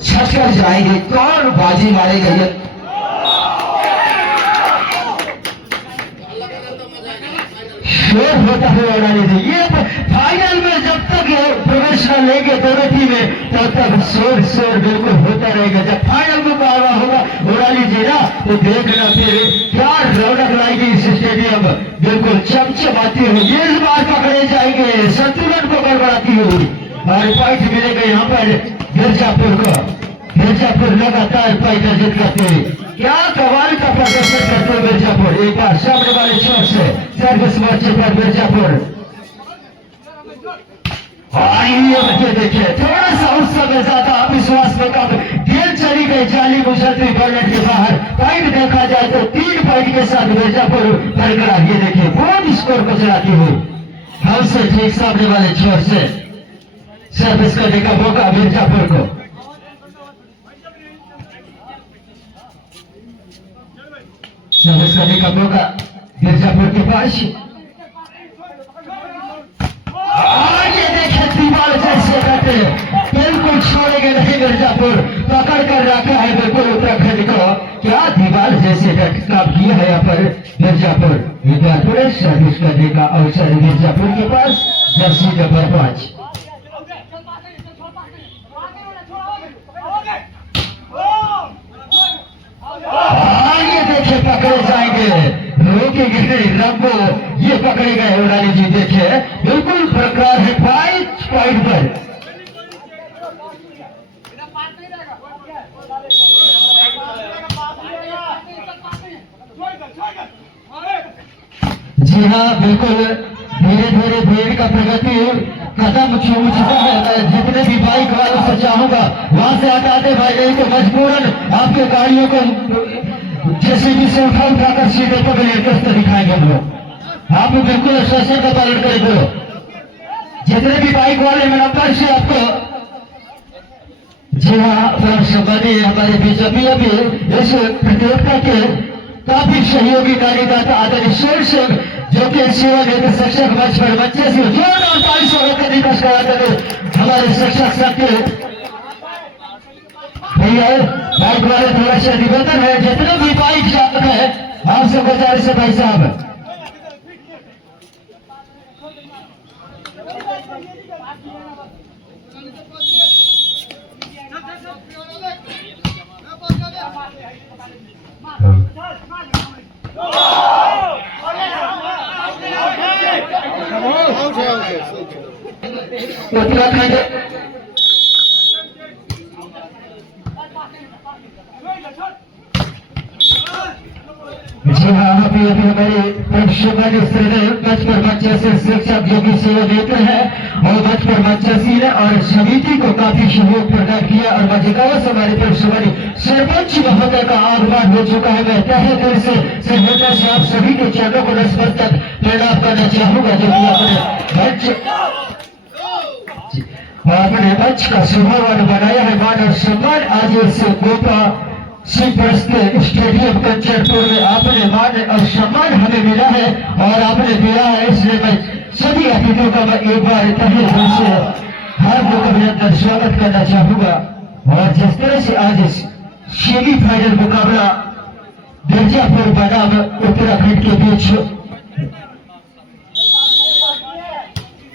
छटकर जाएंगे, कौन बाजी मारेगा ये शोर होता हुआ उड़ाने से। ये फाइनल में जब तक प्रवेश न लेंगे दोनों टीमें तब तक शोर शोर बिल्कुल होता रहेगा। जब फाइनल में मुकाबला होगा उड़ा लीजिए ना तो देखना फिर क्या रौनक लाएगी इस स्टेडियम, बिल्कुल चमचमाती हुई। ये इस बार पकड़े जाएंगे, संतुलन को गड़बड़ाती हुई और पॉइंट मिलेगा यहाँ पर मिर्जापुर को। मिर्जापुर लगातार पॉइंट अर्जित करते हैं। क्या कमाल का प्रदर्शन करते हैं मिर्जापुर। एक बार सामने वाले छोर से सर्विस मोर्चे पर मिर्जापुर। ये देखिए थोड़ा सा उस समय ज्यादा विश्वास में कम गेंद चली गई जाली मुसलती बॉलर के बाहर। पॉइंट देखा जाए तो 3 पॉइंट के साथ मिर्जापुर बरकरार। ये देखिए बहुत स्कोर को चलाती हुई हमसे ठीक सामने वाले छोर से सर्विस करने का मौका मिर्जापुर को। सर्विस करने का मौका मिर्जापुर के पास। आगे देखे दीवार जैसे करते बिल्कुल छोड़ेंगे नहीं मिर्जापुर, पकड़ कर रखा है बिल्कुल उत्तराखंड को। क्या दीवार जैसे काम किया है यहाँ पर मिर्जापुर। एक बार फिर सर्विस करने का अवसर मिर्जापुर के पास, जर्सी नंबर 5। आगे देखे पकड़े जाएंगे, रोकेंगे नहीं रंगो, ये पकड़े गए उड़ानी जी। देखिए बिल्कुल बरकरार है 5 पॉइंट पर। जी हाँ बिल्कुल धीरे धीरे भीड़ का प्रगति कदम छू चुका है। मैं जितने भी बाइक वालों से चाहूंगा वहां से हटाते भाई, नहीं तो मजबूरन आपके गाड़ियों को जैसे भी से उठा कर सीधे पकड़े रास्ते दिखाएंगे हम लोग। आप बिल्कुल शासन का पालन करेंगे। जितने भी बाइक वाले मेरा नंबर से आपको जी हाँ बने हमारे बीजेपी अभी इस प्रतियोगिता के काफी सहयोगी कार्यकर्ता आदरणीय शेर सिंह जो कि सेवा लेकर शिक्षक मंच पर बच्चे से जो 45 दिवस कराते थे हमारे शिक्षक संघ के भैया बाइक वाले थोड़ा सा निवेदन है, जितने भी बाइक चालक है आपसे गुजारिश है भाई साहब उत्तराखंड जी हाँ अभी हमारे प्रोफेसर मंच पर बच्चे से शिक्षक जो की सेवा देते हैं और मंच पर बच्चे ने और समिति को काफी सहयोग प्रदान किया। और मजिकावा से हमारे प्रोफेसर सरपंच महोदय का आगमन हो चुका है। मैं तहे दिल से संयोजन से आप सभी के चरणों को नतमस्तक प्रणाम करना चाहूंगा जो कि अपने मंच का सुहावन बनाया है। मान और सम्मान आज इस गोपा सिंह स्टेडियम कंचनपुर में आपने मान और सम्मान हमें मिला है और आपने दिया है, इसलिए मैं सभी अतिथियों का मैं एक बार तहे दिल से हर लोग अभिनंदन स्वागत करना चाहूंगा। और जिस तरह से आज इस सेमीफाइनल मुकाबला मिर्जापुर बनाम उत्तराखंड के बीच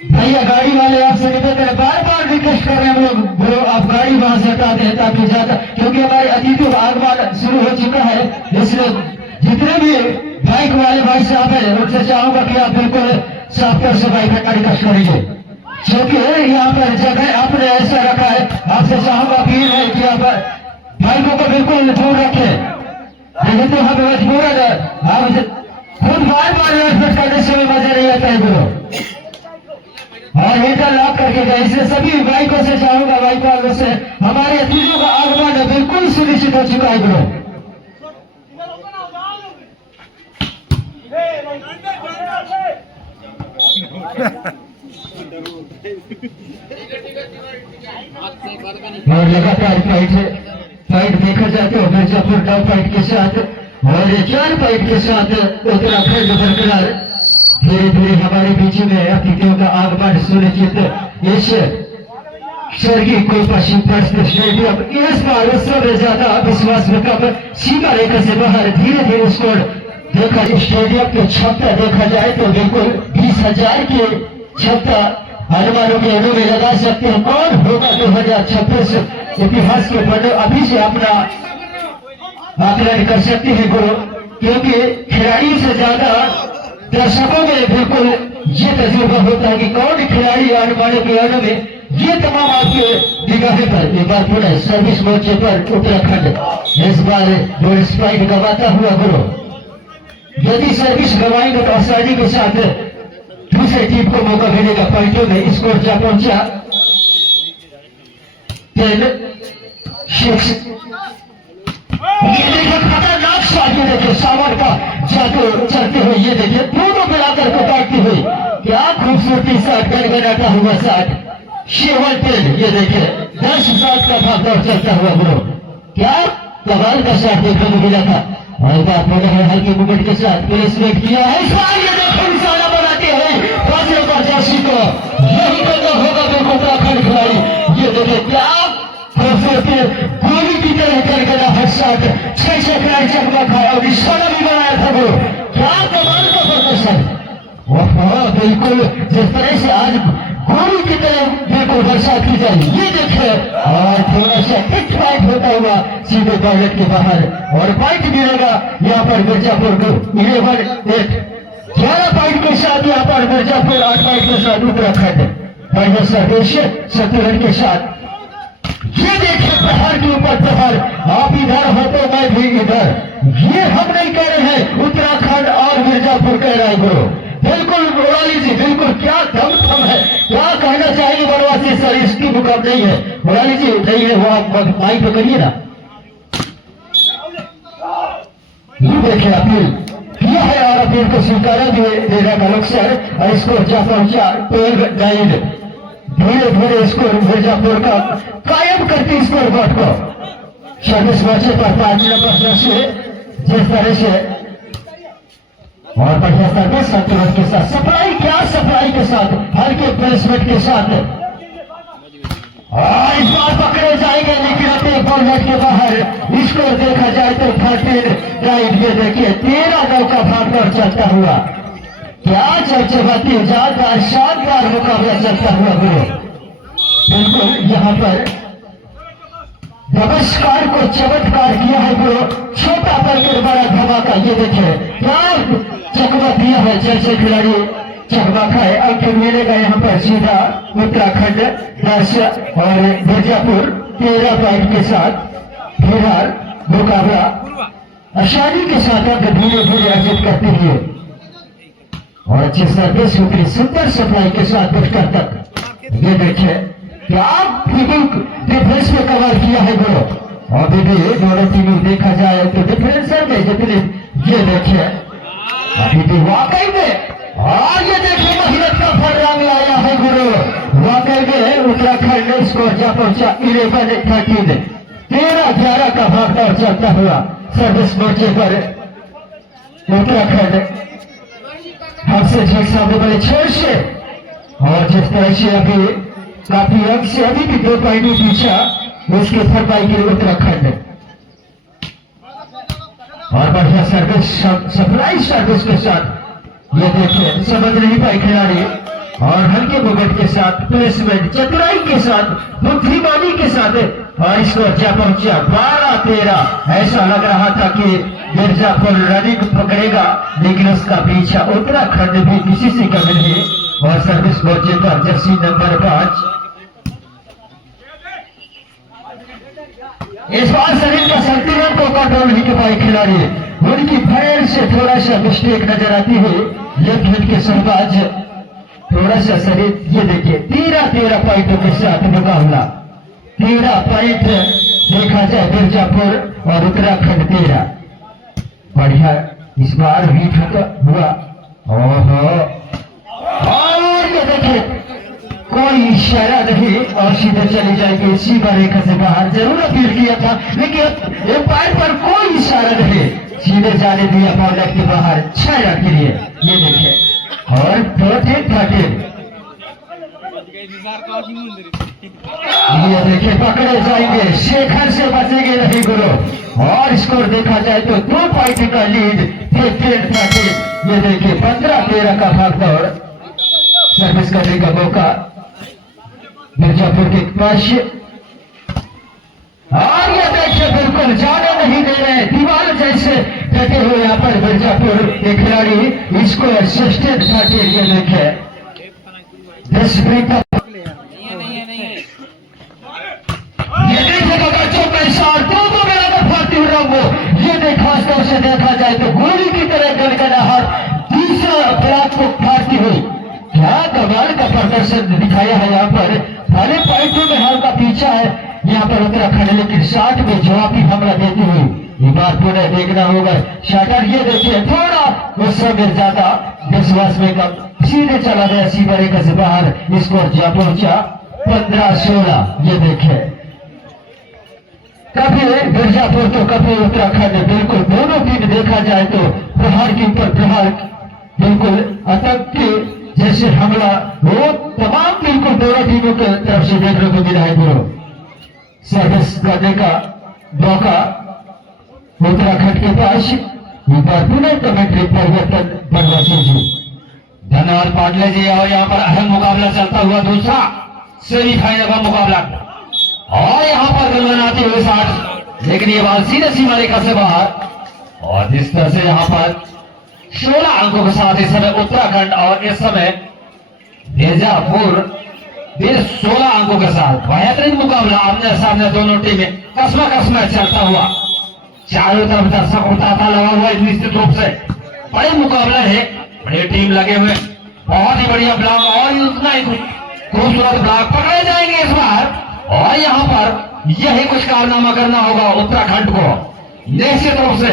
भैया गाड़ी वाले आपसे निवेदन बार बार रिक्वेस्ट कर रहे हैं हम लोग आप गाड़ी वहां से हटा दें ताकि ज्यादा, क्योंकि हमारे अतिथियों का आगमन शुरू हो चुका है। इसलिए जितने भी बाइक वाले भाई साहब हैं उनसे चाहूंगा कि आप बिल्कुल साफ कर से बाइक हटाने का करिए, क्योंकि यहाँ पर जगह आपने ऐसा रखा है। आपसे चाहूंगा अपील है कि आप बाइकों को बिल्कुल दूर रखें, नहीं तो हमें मजबूरन आप खुद बार बार रिक्वेस्ट करने से मजा नहीं आता है गुरु और हीटर लॉक करके गए। इसलिए सभी बाइकों से चाहूंगा बाइक वालों से हमारे अतिथियों का आगमन बिल्कुल सुनिश्चित हो चुका है गुरु। और लगातार फाइट देखा जाए तो मिर्जापुर 9 पॉइंट के साथ और 4 पॉइंट के साथ उत्तराखंड बरकरार। धीरे धीरे हमारे बीच में अतिथियों का आगमन सुनिश्चित इस स्वर्गीय कोई पश्चिम प्रश्न स्टेडियम इस बार सबसे ज्यादा विश्वास मुकाबला सीमा रेखा से बाहर धीरे धीरे स्कोर देखा। स्टेडियम के क्षमता देखा जाए तो बिल्कुल 20,000 के क्षमता अनुमानों के अनु में लगा सकते हैं। कौन होगा 2026 इतिहास के पन्नों अभी से अपना आकलन कर सकते हैं गुरु, क्योंकि खिलाड़ी से ज्यादा दर्शकों में बिल्कुल ये तजुर्बा होता है कि कौन खिलाड़ी अनुमानों के अनु में। ये तमाम आपके निगाहें पर एक बार पुनः सर्विस मोर्चे पर उत्तराखंड इस बार गोल स्ट्राइक गवाता हुआ गुरु। यदि सर्विस गवाएंगे तो आसानी के साथ दूसरे टीम को मौका मिलेगा पॉइंटों में। स्कोर जा पहुंचा 10-6। ये देखिए खतरनाक शॉट, ये देखिए सावर का जादू चलते हुए, ये देखिए दोनों मिलाकर को काटते हुए क्या खूबसूरती शॉट, गड़गड़ाता हुआ शॉट। शेवल पेन ये देखिए 10 शॉट का भागदौड़ चलता हुआ गुरु, क्या कमाल का शॉट देखने को मिला था। और बात हो रहा है हल्के मूवमेंट के साथ प्लेसमेंट किया है। इस बार ये देखो निशाना बनाते हैं फासिल पर जर्सी को, यही करना होगा बिल्कुल उत्तराखंड खिलाड़ी। ये देखिए क्या खूबसूरती, गोली की तरह गड़गड़ा हर शॉट, 6 खिलाड़ी चकमा खाया और निशाना भी बनाया था गुरु। क्या कमाल का प्रदर्शन, बिल्कुल जिस तरह से आज गोली की तरह बिल्कुल वर्षा की जाए। ये देखे और थोड़ा सा हिट फाइट होता हुआ सीधे टॉयलेट के बाहर और पॉइंट मिलेगा यहाँ पर मिर्जापुर को 11 पॉइंट के साथ यहाँ पर मिर्जापुर 8 पॉइंट के साथ उत्तराखंड बढ़िया सर्वेश 70 रन के साथ। ये देखिए प्रहार के ऊपर प्रहार, आप इधर हो तो मैं भी इधर, ये हम नहीं कह रहे हैं, उत्तराखंड और मिर्जापुर कह रहा है गुरु। बिल्कुल मुराली जी, बिल्कुल क्या दम है, क्या कहना चाहेंगे बनवासी सर, इसकी मुकाबला नहीं है मुराली जी, नहीं है वो आप माइक तो करिए ना। ये देखिए अपील किया है और अपील को स्वीकारा भी देगा कलक सर और इसको जा पहुंचा 12 गाइड। धीरे धीरे स्कोर मिर्जापुर का कायम करती स्कोर बोर्ड को सर्विस मोर्चे पर 5 नंबर से जिस तरह से और बढ़िया सर्विस संतुलन के साथ सप्लाई, क्या सप्लाई के साथ हल्के प्लेसमेंट के साथ। और इस बार पकड़े जाएंगे लेकिन अपने बॉलनेट के बाहर स्कोर देखा जाए तो 13 राइट। ये देखिए 13 रन का भागदौड़ चलता हुआ, क्या चमचमाती जानदार शानदार मुकाबला चलता हुआ गुरु। बिल्कुल यहाँ पर नमस्कार को चमत्कार किया है गुरु, छोटा पैकेट बड़ा धमाका। ये देखिए क्या चकमा दिया है, जैसे खिलाड़ी चकमा खाए। अंक मिलेगा यहाँ पर सीधा उत्तराखंड 10 और मिर्जापुर 13 पॉइंट के साथ। फिलहाल मुकाबला आसानी के साथ अंक धीरे धीरे अर्जित करते हुए और अच्छी सर्विस उतरी सुंदर सप्लाई के साथ बचकर तक। ये देखिए क्या डिफेंस में कवर किया है गुरु। अभी भी दोनों टीमों देखा जाए तो डिफरेंसर में जितने, ये देखिए अभी भी वाकई में, और ये देखिए मेहनत का फल रंग आया है गुरु। वाकई में उत्तराखंड स्कोर जा पहुंचा 11-13, 13-11 का भागदौड़ चलता हुआ सर्विस मोर्चे पर उत्तराखंड हमसे ठीक सामने वाले छोर से। और जिस तरह से अभी काफी अंक से अभी भी 2 पॉइंट पीछा उसके भरपाई के लिए उत्तराखंड और बढ़िया सर्विस सप्लाई सर्विस के साथ। ये देखिए समझ नहीं पाए खिलाड़ी और हल्के मूवमेंट के साथ प्लेसमेंट चतुराई के साथ बुद्धिमानी के साथ और स्कोर जा पहुंचा 12-13। ऐसा लग रहा था कि मिर्जापुर रनिंग पकड़ेगा लेकिन उसका पीछा उत्तराखंड भी किसी से कम नहीं। और सर्विस मोर्चे पर जर्सी नंबर 5 इस बार शरीर का संतुलन को कंट्रोल नहीं कर पाए खिलाड़ी, उनकी पैर से थोड़ा सा मिस्टेक नजर आती है। लेफ्ट हैंड के शहबाज थोड़ा सा शरीर। ये देखिए 13 पॉइंटों के साथ मुकाबला, 13 पॉइंट देखा जाए मिर्जापुर और उत्तराखंड 13। बढ़िया इस बार हिट हुआ। ओहो, और ये देखिए कोई इशारा नहीं और सीधे चली जाएगी सीमा रेखा से बाहर। जरूर अपील किया था लेकिन एम्पायर पर कोई इशारा नहीं, सीधे जाने दिया बॉलर के बाहर 6 रन के लिए। ये देखिए और 13 ये देखिए पकड़े जाएंगे, शेखर से बचेंगे नहीं गुरु। और स्कोर देखा जाए तो 2 पॉइंट का लीड। ये देखिए 15-13 का भागदौड़, सर्विस करने का मौका मिर्जापुर के पास। और ये देखिए बिल्कुल जाने नहीं दे रहे, दीवार जैसे डटे हुए यहाँ पर मिर्जापुर के खिलाड़ी। स्कोर 16-13। ये देखिए ये खास तौर से देखा जाए तो गोली की तरह गड़गड़ाहट तीसरा ब्लॉक को फाड़ती हुई। क्या कमाल का प्रदर्शन दिखाया है यहाँ पर। पहले पॉइंटों में हल्का पीछा है यहाँ पर उत्तराखंड, लेकिन 60 में जवाबी हमला देती हुई ये बात पुनः देखना होगा। शाटर ये देखिए थोड़ा गुस्सा में ज्यादा, विश्वास में कम, सीधे चला गया सीबरे का से बाहर। स्कोर जा पहुंचा 15-16। ये देखे कभी मिर्जापुर तो कभी उत्तराखंड, बिल्कुल दोनों टीम देखा जाए तो प्रहार के ऊपर प्रहार, बिल्कुल आतंक के जैसे हमला वो तमाम बिल्कुल दोनों टीमों की तरफ से देखने को मिला है गुरु। सर्विस करने का मौका उत्तराखंड के पास। पुनः कमेंट्री परिवर्तन बनवासी जी। धन्यवाद पांडे जी। और यहाँ पर अहम मुकाबला चलता हुआ दूसरा सेमीफाइनल का मुकाबला, और यहाँ पर गलगन आती हुई 60, लेकिन ये बाल सीधे सीमा रेखा से बाहर। और जिस तरह से यहाँ पर 16 अंकों के साथ इस समय उत्तराखंड और इस समय मिर्जापुर 16 अंकों के साथ बेहतरीन मुकाबला आमने सामने दोनों टीमें कसमा चलता हुआ। चारों तरफ दर्शक तांता लगा हुआ है। निश्चित रूप से बड़े मुकाबला है, बड़े टीम लगे हुए, बहुत ही बढ़िया ब्लॉक और उतना ही खूबसूरत ब्लॉक पकड़े जाएंगे इस बार। और यहाँ पर यही कुछ कारनामा करना होगा उत्तराखंड को निश्चित रूप से।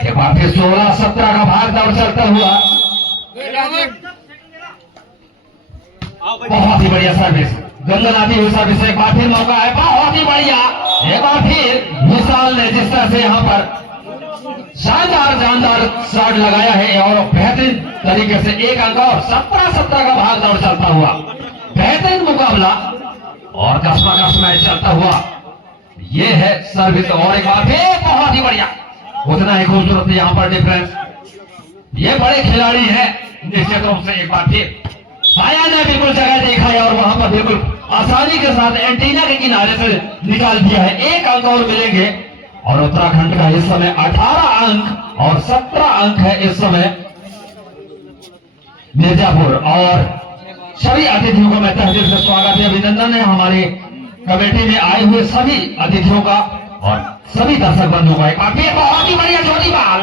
एक बार फिर 16-17 का भाग दौड़ चलता हुआ। बहुत ही बढ़िया सर्विस, गंदन आती हुई सर्विस। एक बार फिर मौका है, बहुत ही बढ़िया। एक बार फिर विशाल ने जिस तरह से यहाँ पर शानदार शॉट लगाया है और बेहतरीन तरीके से 1 अंक और 17-17 का भाग दौड़ चलता हुआ। बेहतरीन मुकाबला और कसमा चलता हुआ। ये है सर्विस। और एक बार फिर बहुत ही बढ़िया, उतना ही खूबसूरत यहाँ पर डिफरेंस। ये बड़े खिलाड़ी हैं निश्चित रूप से। एक बार फिर साया ने बिल्कुल जगह देखा है और वहां पर बिल्कुल आसानी के साथ एंटीना के किनारे से निकाल दिया है। 1 अंक और मिलेंगे और उत्तराखंड का इस समय 18 अंक और 17 अंक है इस समय मिर्जापुर। और सभी अतिथियों का मैं तहे दिल से स्वागत है, अभिनंदन है हमारे कमेटी में आए हुए सभी अतिथियों का और सभी दर्शक बंधुओं का। एक बार फिर बहुत ही बढ़िया छोटी बाल,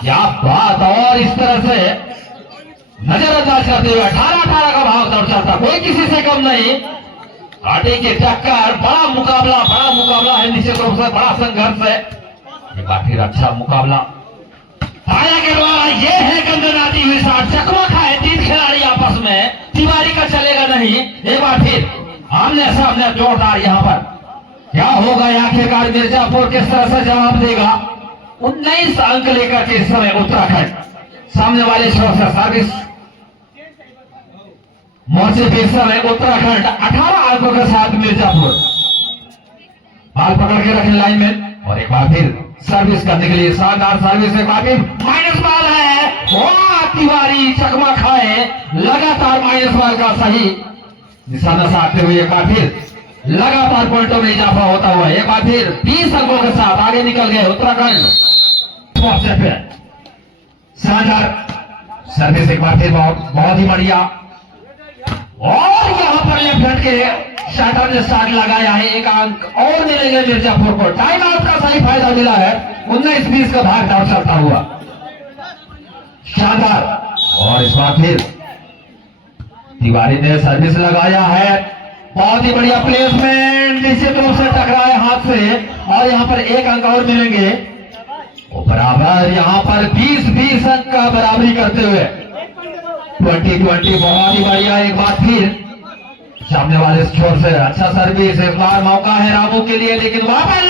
क्या बात। और इस तरह से नजरअंदाज करते हुए 18-18 का भाव दौड़ चलता, कोई किसी से कम नहीं। कांटे की टक्कर, बड़ा मुकाबला है निश्चित रूप से, बड़ा संघर्ष है। एक बार फिर अच्छा मुकाबला आया के द्वारा। ये है गंदन आती हुई 60, चकमा खाए 3 खिलाड़ी आपस में, तिवारी का चलेगा नहीं। एक बार फिर आमने सामने जोरदार। यहाँ पर क्या होगा आखिरकार, मिर्जापुर किस तरह से जवाब देगा। 19 अंक लेकर के इस समय उत्तराखंड सामने वाले छोर से सर्विस मोर्चे के समय उत्तराखंड 18 अंकों के साथ मिर्जापुर। बाल पकड़ के रखें लाइन में और एक बार फिर सर्विस करने के लिए शानदार सर्विस। एक बार फिर माइनस बॉल है, तिवारी चकमा खाए, लगातार माइनस बॉल का सही निशाना साधते हुए एक बार फिर लगातार पॉइंटों में इजाफा होता हुआ। एक बार फिर 20 अंकों के साथ आगे निकल गए उत्तराखंड। शानदार सर्विस एक बार फिर बहुत ही बढ़िया। और यहाँ पर लेफ्ट हैंड के शटर ने स्टार्ट लगाया है। 1 अंक और मिलेंगे मिर्जापुर को। टाइम आउट का सही फायदा मिला है। 19-20 का भाग दौड़ चलता हुआ। शानदार। और इस बार फिर तिवारी ने सर्विस लगाया है, बहुत ही बढ़िया प्लेसमेंट, निश्चित रूप से टकराए हाथ से। और यहाँ पर 1 अंक और मिलेंगे बराबर। यहाँ पर 20-20 अंक का बराबरी करते हुए 20-20 बहुत ही बढ़िया। एक बार फिर सामने वाले छोर से अच्छा सर्विस। इस बार मौका है रामू के लिए, लेकिन वहां पर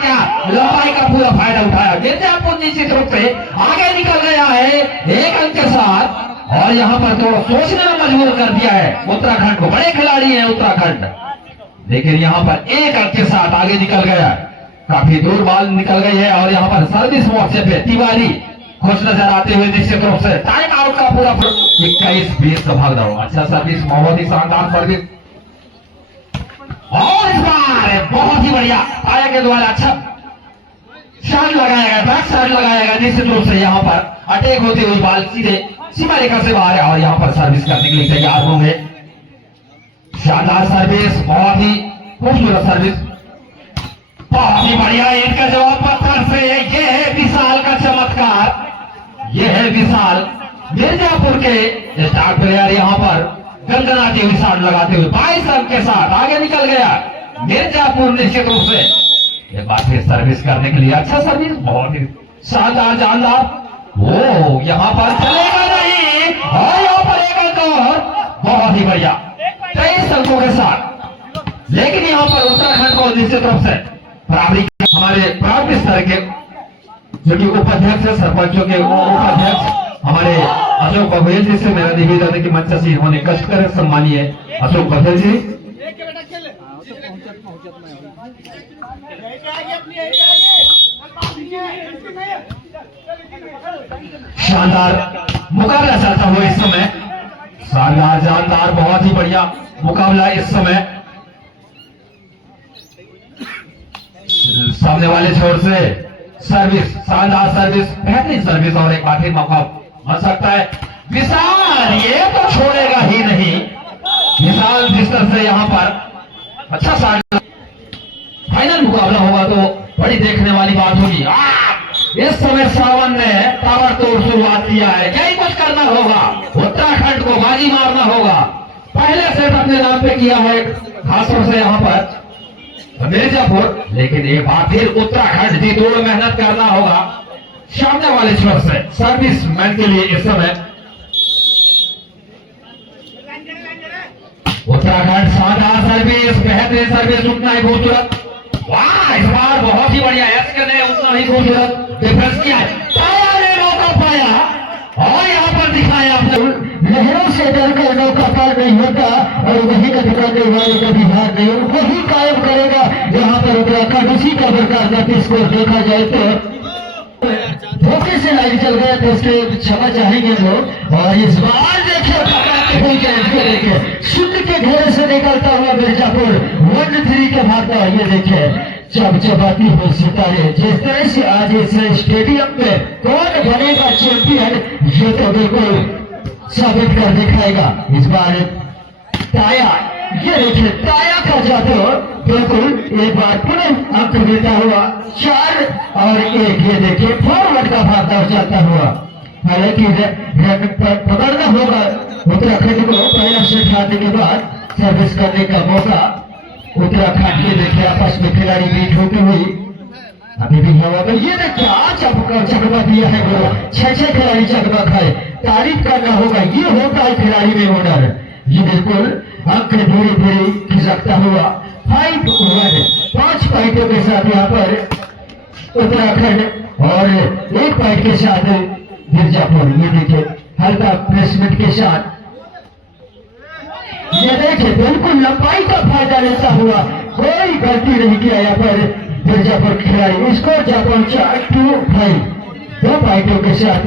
क्या लंबाई का पूरा फायदा उठाया। मिर्जापुर निश्चित रूप से आगे निकल गया है 1 अंक के साथ। और यहाँ पर थोड़ा सोचने में मजबूर कर दिया है उत्तराखंड को। बड़े खिलाड़ी हैं उत्तराखंड, लेकिन यहाँ पर एक अंक के साथ आगे निकल गया। काफी दूर बॉल निकल गई है और यहाँ पर सर्विस मोर्चे पे तिवारी खुश नजर आते हुए निश्चित रूप से टाइम आउट का पूरा 21-20 का भाग दौड़। अच्छा सर्विस, बहुत ही शानदार सर्विस, और इस बार बहुत ही बढ़िया आया के द्वारा अच्छा शॉट लगाया गया, बैक शॉट लगाया गया। निश्चित रूप से यहाँ पर अटैक होते हुए बॉल सीधे सीमा रेखा से बाहर है और यहाँ पर सर्विस करने के लिए तैयार होंगे। शानदार सर्विस, बहुत ही खूबसूरत सर्विस, बहुत ही बढ़िया। इनका जवाब पत्थर से, ये है विशाल का चमत्कार, ये है विशाल मिर्जापुर के स्टार प्लेयर। यहाँ पर गंगनाती हुई शॉट लगाते हुए 22 अंक के साथ आगे निकल गया मिर्जापुर निश्चित रूप से। एक बार फिर सर्विस करने के लिए अच्छा सर्विस, बहुत ही शानदार जानदार। वो यहाँ पर चलेगा नहीं और यहाँ पर एक अंक और, बहुत ही बढ़िया 23 अंकों के साथ। लेकिन यहाँ पर उत्तराखंड को निश्चित रूप से बराबरी, हमारे प्रांत स्तर के जो कि उपाध्यक्ष है, सरपंचों के उपाध्यक्ष हमारे अशोक बघेल जी से मेरा निवेदन है कि मंच से इन्होंने कष्ट कर सम्मानिए अशोक बघेल जी। शानदार मुकाबला चलता हुआ इस समय, शानदार जानदार, बहुत ही बढ़िया मुकाबला इस समय। सामने वाले छोर से सर्विस, शानदार सर्विस, बेहतरीन सर्विस और एक आखिरी मौका बन सकता है। विशाल ये तो छोड़ेगा ही नहीं, विशाल जिस तरह से यहाँ पर अच्छा शॉट। फाइनल मुकाबला होगा तो बड़ी देखने वाली बात होगी। इस समय सावन ने ताबड़तोड़ शुरुआत किया है, क्या ही कुछ करना होगा, उत्तराखंड को बाजी मारना होगा। पहले सेट अपने नाम पे किया है खासतौर से यहाँ पर मिर्जापुर, लेकिन एक बार फिर उत्तराखंड जी दौड़ मेहनत करना होगा सामने वाले छोर से सर्विस मैन के लिए। इस समय उत्तराखंड शानदार सर्विस, बेहतरीन सर्विस, उतना ही खूबसूरत। वाह, इस बार बहुत ही बढ़िया एसके ने उतना ही खूबसूरत डिफेंस किया है। पाया ने मौका पाया और यहाँ पर दिखाया अपने लहरों से डरकर नौका पार नहीं होता और वही का दिखाने वाले कभी हार नहीं, वही कायम करेगा यहाँ पर उत्तराखंड। उसी का प्रकार स्कोर देखा जाए तो धोखे से लाइन चल गया तो उसके क्षमा चाहेंगे लोग। और इस बार देखिए शुद्ध के घेरे से निकलता हुआ मिर्जापुर 1-3 के भागता। ये देखिए चमचमाती हुई सितारे, जिस तरह से आज इस स्टेडियम में कौन बनेगा चैंपियन, ये तो बिल्कुल साबित कर दिखाएगा इस बार। ताया, ये देखिए ताया का जादू बिल्कुल एक बार पुनः अंक देता हुआ 4 और 1। ये देखिए फॉरवर्ड का भागदौड़ चलता हुआ, हालांकि पकड़ना होगा उत्तराखंड को। पहला सेट हारने के बाद सर्विस करने का मौका उत्तराखंड के देखिए आपस में खिलाड़ी बीट होती हुई अभी भी हवा में। ये देखिए चकमा दिया है, 6 खिलाड़ी चकमा खाए, तारीफ करना होगा, ये होता है खिलाड़ी में ऑर्डर। ये बिल्कुल अंक धीरे धीरे खिसकता हुआ 5 ओवर 5 पॉइंटों के साथ यहाँ पर उत्तराखंड और 1 पॉइंट के साथ मिर्जापुर। ये देखिए हल्का प्लेसमेंट के साथ, ये देखिए बिल्कुल लंबाई का फायदा लेता हुआ, कोई गलती नहीं किया यहाँ पर मिर्जापुर खिलाड़ी। स्कोर जा पहुंचा 2-5, 2 पॉइंटों के साथ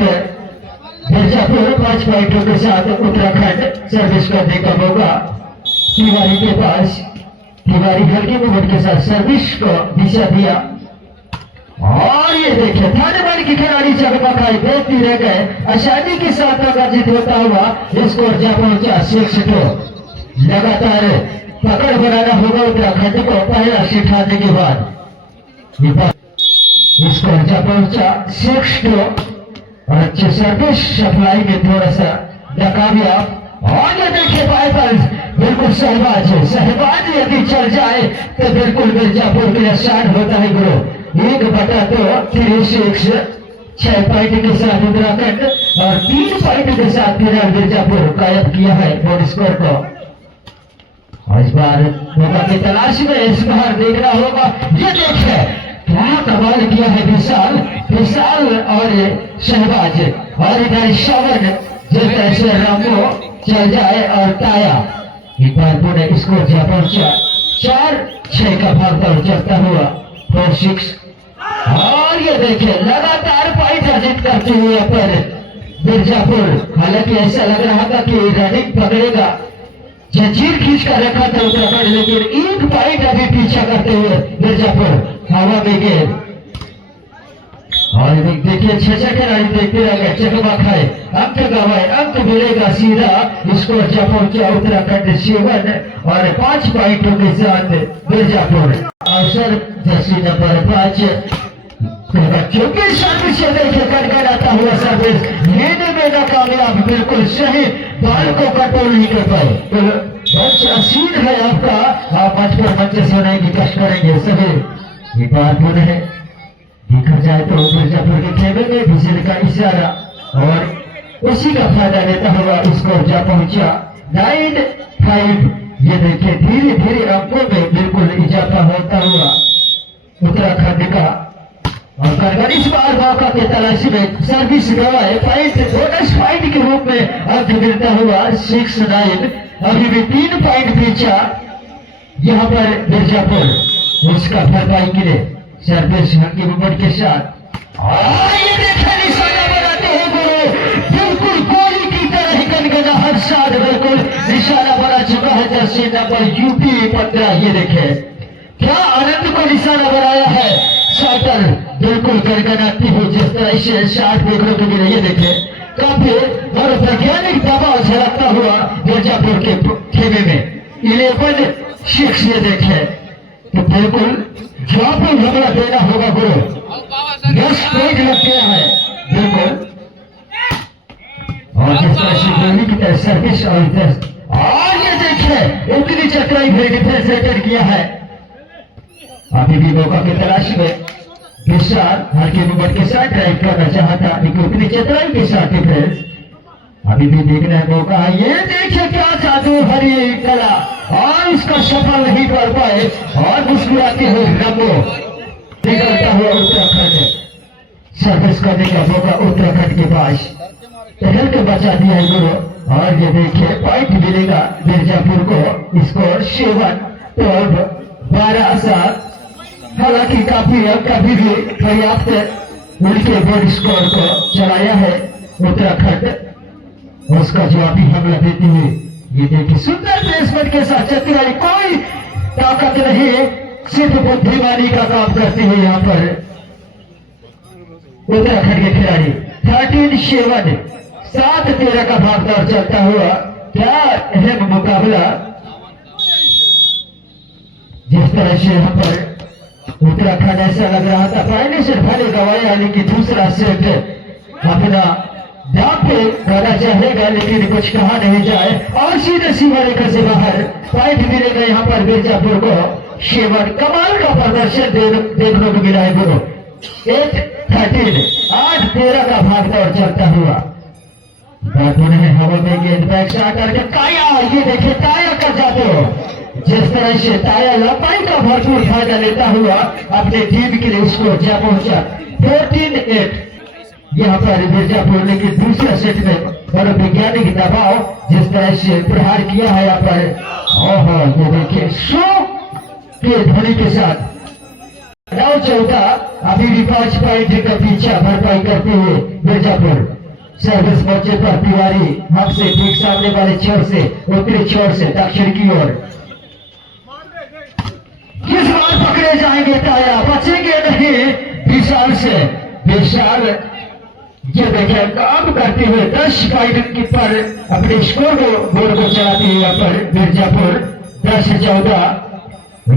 मिर्जापुर, 5 पॉइंटों के साथ उत्तराखंड। सर्विस करने का मौका तिवारी के पास, तिवारी हल्के मूवमेंट के साथ सर्विस को दिशा दिया और ये देखिए थानेवाली के खिलाड़ी चकमा खाई, देखते रह गए। आसानी के साथ जीत होता हुआ स्कोर जा पहुंचा 6-2। लगातार पकड़ बनाना होगा उत्तराखंड को पहला सेट हारने के बाद। स्कोर जा पहुंचा 6-2 और अच्छे सर्विस सप्लाई में थोड़ा सा नाकामयाब। और ये देखिए बाईपास बिल्कुल सहबाज है, सहबाज यदि चल जाए तो बिल्कुल मिर्जापुर के लिए शान होता है गुरु। 1/2 6 पॉइंट के साथ उत्तराखंड और 3 पॉइंट के साथ फिलहाल मिर्जापुर कायम किया है बोर्ड स्कोर को। और इस बार मौका की तलाश में इस बार देखना होगा। ये देखिए क्या कमाल किया है विशाल और शहबाज और इधर श्रवण जिस तरह से रामो चल जाए और ताया एक बार पुणे स्कोर जा पहुंचा 4-6 का भागदौड़ चलता हुआ 4-6। और ये देखिए लगातार पॉइंट अर्जित करते हुए पर मिर्जापुर, हालांकि ऐसा लग रहा था कि रनिंग पकड़ेगा, जंजीर खींच कर रखा था उत्तराखंड, लेकिन एक पॉइंट अभी पीछा करते हुए मिर्जापुर हवा में गेंद। और देखिए 6 खिलाड़ी देखते रह गए, चकमा खाए, अंक गवाए, अंक मिलेगा सीधा स्कोर जा पहुंचा उत्तराखंड 7 और 5 पॉइंटों के साथ मिर्जापुर। अवसर जर्सी नंबर 5 बच्चों के सर्विस से देखिए गड़गड़ाता हुआ सर्विस लेने में नाकामयाब, बिल्कुल सही, बॉल को कंट्रोल नहीं कर पाए। तो सीन है आपका, आप मंच पर मंच से होने की कष्ट करेंगे सभी। ये बात होना है, देखा जाए तो मिर्जापुर के खेमे में विजिल का इशारा और उसी का फायदा लेता हुआ स्कोर जा पहुंचा 9-5। ये देखिए धीरे धीरे अंकों में बिल्कुल इजाफा होता हुआ उत्तराखंड का। और करगन इस बार मौका के तलाशी में सर्विस गवाए, पॉइंट बोनस पॉइंट के रूप में अंक मिलता हुआ 6-9। अभी भी 3 पॉइंट पीछा यहाँ पर मिर्जापुर, उसका भरपाई के लिए सर्विस हल्की मूवमेंट के साथ। और ये देखिए निशाना बनाते हैं गुरु, बिल्कुल गोली की तरह ही गनगना हर साथ बिल्कुल निशाना बना चुका है जर्सी नंबर यूपी 15। ये देखे क्या आनंद को निशाना बनाया है, शॉटर बिल्कुल गनगनाती हुई जिस तरह से शॉट देखने को मिले। ये देखे काफी और वैज्ञानिक दबाव झलकता हुआ मिर्जापुर के खेमे में 11-6। ये देखे तो बिल्कुल जवाब हमला देना होगा गुरु, 10 पॉइंट लग गया है बिल्कुल। और जिस तरह से गोली की तरह सर्विस और ये देखिए उतनी चक्राई भी डिफेंस रेटेड किया है। अभी भी मौका की तलाश में विशाल हल्के मूवमेंट के साथ ड्राइव करना चाहता, लेकिन उतनी चतुराई के साथ डिफेंस अभी भी देखना है मौका है। ये देखिए क्या जादू हरी कला, और इसका सफल नहीं कर पाए और मुस्कुराते हुए रंगो निकलता हुआ उत्तराखंड। सर्विस करने का मौका उत्तराखंड के पास टहल के बचा दिया है गुरु। और ये देखिए पॉइंट मिलेगा मिर्जापुर को, स्कोर 7-12 हालांकि काफी कभी भी पर्याप्त उनके बोर्ड स्कोर को चलाया है उत्तराखंड। उसका जवाबी हमला देते हुए ये देखिए सुंदर प्लेसमेंट के साथ चतुराई, कोई ताकत नहीं, सिर्फ बुद्धिमानी का काम करते हुए यहाँ पर उत्तराखंड के खिलाड़ी। 13-7 7-13 का भागदौड़ चलता हुआ क्या अहम मुकाबला। जिस तरह से यहाँ पर उत्तराखंड ऐसा लग रहा था पहले से भले गवाया, लेकिन दूसरा सेट अपना दांव पे गाना चाहेगा, लेकिन कुछ कहा नहीं जाए और सीधे सीमा रेखा से बाहर पॉइंट मिलेगा यहाँ पर मिर्जापुर को। 7 कमाल का प्रदर्शन देखने को मिला है गुरु। 8-13 का भागदौड़ चलता हुआ हवा में गेंद बैक से आकर के ताया, ये देखिए ताया कर जाते हो, जिस तरह से ताया लंबाई का भरपूर फायदा लेता हुआ अपने टीम के लिए उसको जा पहुंचा 14-8 यहाँ पर मिर्जापुर ने दूसरे सेट में बड़ा वैज्ञानिक दबाव जिस तरह से प्रहार किया है यहाँ पर। ये देखिए 100 के ध्वनि के साथ 9-14 अभी भी 5 पॉइंट का पीछा भरपाई करते हुए मिर्जापुर। सर्विस मोर्चे पर तिवारी हमसे ठीक सामने वाले छोर से उत्तरी छोर से दक्षिण की ओर किस बार पकड़े जाएंगे ताया, बचेंगे नहीं विशाल से। विशाल ये देखिए काम करते हुए 10 पॉइंट की पर अपने स्कोर को बोर्ड को चलाते हुए यहाँ पर मिर्जापुर 10-14।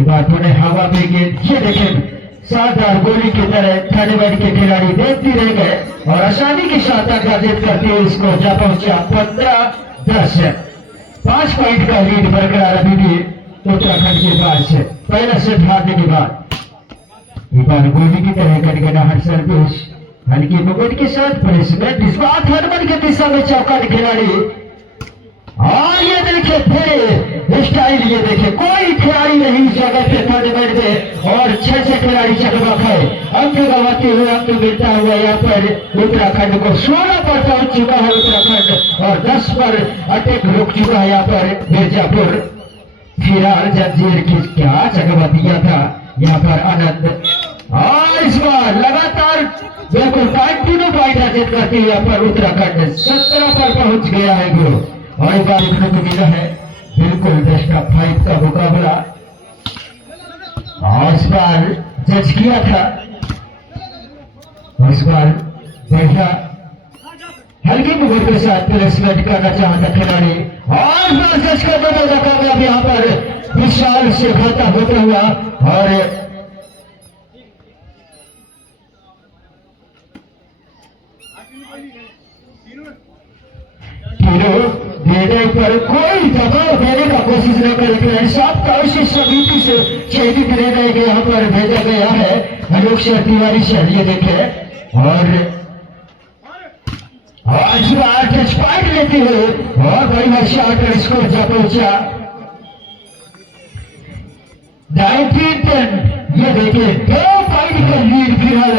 बात उन्हें हवा में गेंद, ये देखें शानदार गोली की तरह थर्ड के खिलाड़ी देखते रह गए और आसानी के साथ आगाजित करते हुए इसको जा पहुंचा 15-10। 5 पॉइंट का लीड बरकरार अभी भी उत्तराखंड के पास है पहला सेट हारने के बाद। एक बार गोली की तरह गनगनाहट सर्विस हल्की मुकुट के साथ प्लेसमेंट, इस बार थर्ड के दिशा में चौका खिलाड़ी। और ये देखिए फिर स्टाइल, ये देखिए कोई खिलाड़ी नहीं जगह पे टूर्नामेंट में और 6 खिलाड़ी चकमा खाए। अंक गवाते हुए अंक मिलता हुआ यहाँ पर उत्तराखंड को 16 पर पहुंच चुका है उत्तराखंड और 10 पर अटैक रुक चुका है यहाँ पर मिर्जापुर। फिलहाल जंजीर की क्या जगह दिया था यहाँ पर आनंद, और इस बार लगातार बिल्कुल कंटिन्यू पॉइंट अर्जित करते हुए यहाँ पर उत्तराखंड 17 पर पहुंच गया है गुरु। और इस बार देखने को मिला है बिल्कुल 10-5 का मुकाबला, और इस बार जज किया था, और इस बार बढ़िया हल्की मुहूर्त के साथ प्लेसमेंट करना चाहता खिलाड़ी, और इस बार जज का बदल कामयाब यहाँ पर विशाल से खाता होता हुआ। और देने पर कोई दबाव देने का कोशिश न करे, साफ कोशिश समिति से चयनित निर्णय के यहाँ पर भेजा गया है अनोख तिवारी सर, ये देखे। और आज टच पॉइंट लेते हुए और बड़ी शॉट स्कोर जा पहुंचा 19-10। ये देखिए 2 पॉइंट का लीड फिलहाल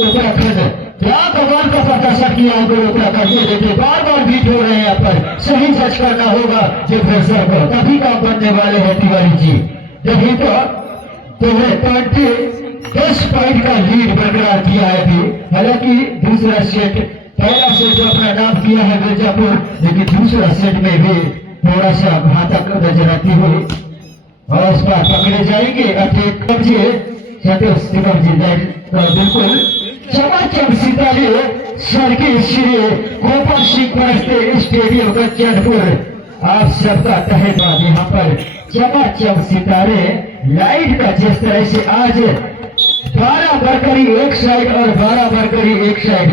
उत्तराखंड, क्या कमाल का प्रदर्शन किया उत्तराखंड। ये देखिए बार बार बीट हो रहे हैं यहाँ पर, सही जज करना होगा जो फैसला को, तभी काम बनने वाले हैं तिवारी जी। देखिए तो 10 पॉइंट का लीड बरकरार किया है अभी। हालांकि दूसरा सेट, पहला सेट जो अपना नाम किया है मिर्जापुर, लेकिन दूसरा सेट में भी थोड़ा सा घातक नजर आती हुई, और इस बार पकड़े जाएंगे अटैक कब्जे सतीश शिवम जी बिल्कुल चमाचम सितारे स्वर्गीय श्री गोपाल सिंह परस्ते स्टेडियम गंजनपुर। आप सबका तहेबाद यहाँ पर चमाचम सितारे लाइट का जिस तरह से आज 12 मरकरी एक साइड और 12 मरकरी एक साइड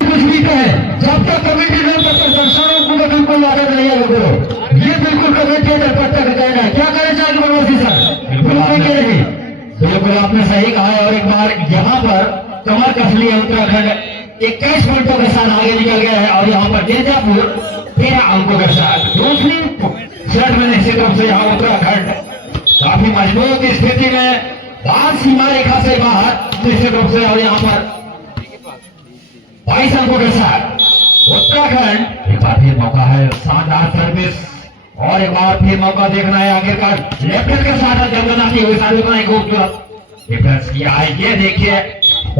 कुछ भी कहे, जब तक कमेटी नहीं करते दर्शकों को बिल्कुल आदत नहीं है लोगों, ये बिल्कुल कमेटी पर तक कहना है। क्या करे चाहिए मनोज सर, बिल्कुल आपने सही कहा है। और एक बार यहाँ पर कमर कस लिया उत्तराखंड, 21 पॉइंटों के साथ आगे निकल गया है, और यहाँ पर मिर्जापुर 13 अंकों के साथ दूसरी शर्ट में निश्चित रूप से यहाँ उत्तराखंड काफी मजबूत स्थिति में, बाहर सीमा रेखा से बाहर निश्चित रूप से, और यहाँ पर 22 अंकों के साथ उत्तराखंड। एक बार फिर मौका है, शानदार सर्विस, और एक बार फिर मौका देखना है आखिरकार लेफ्ट हैंड के साथ गंदनाती हुई सर्विस बनाई खूबसूरत डिफेंस किया है। ये देखिए,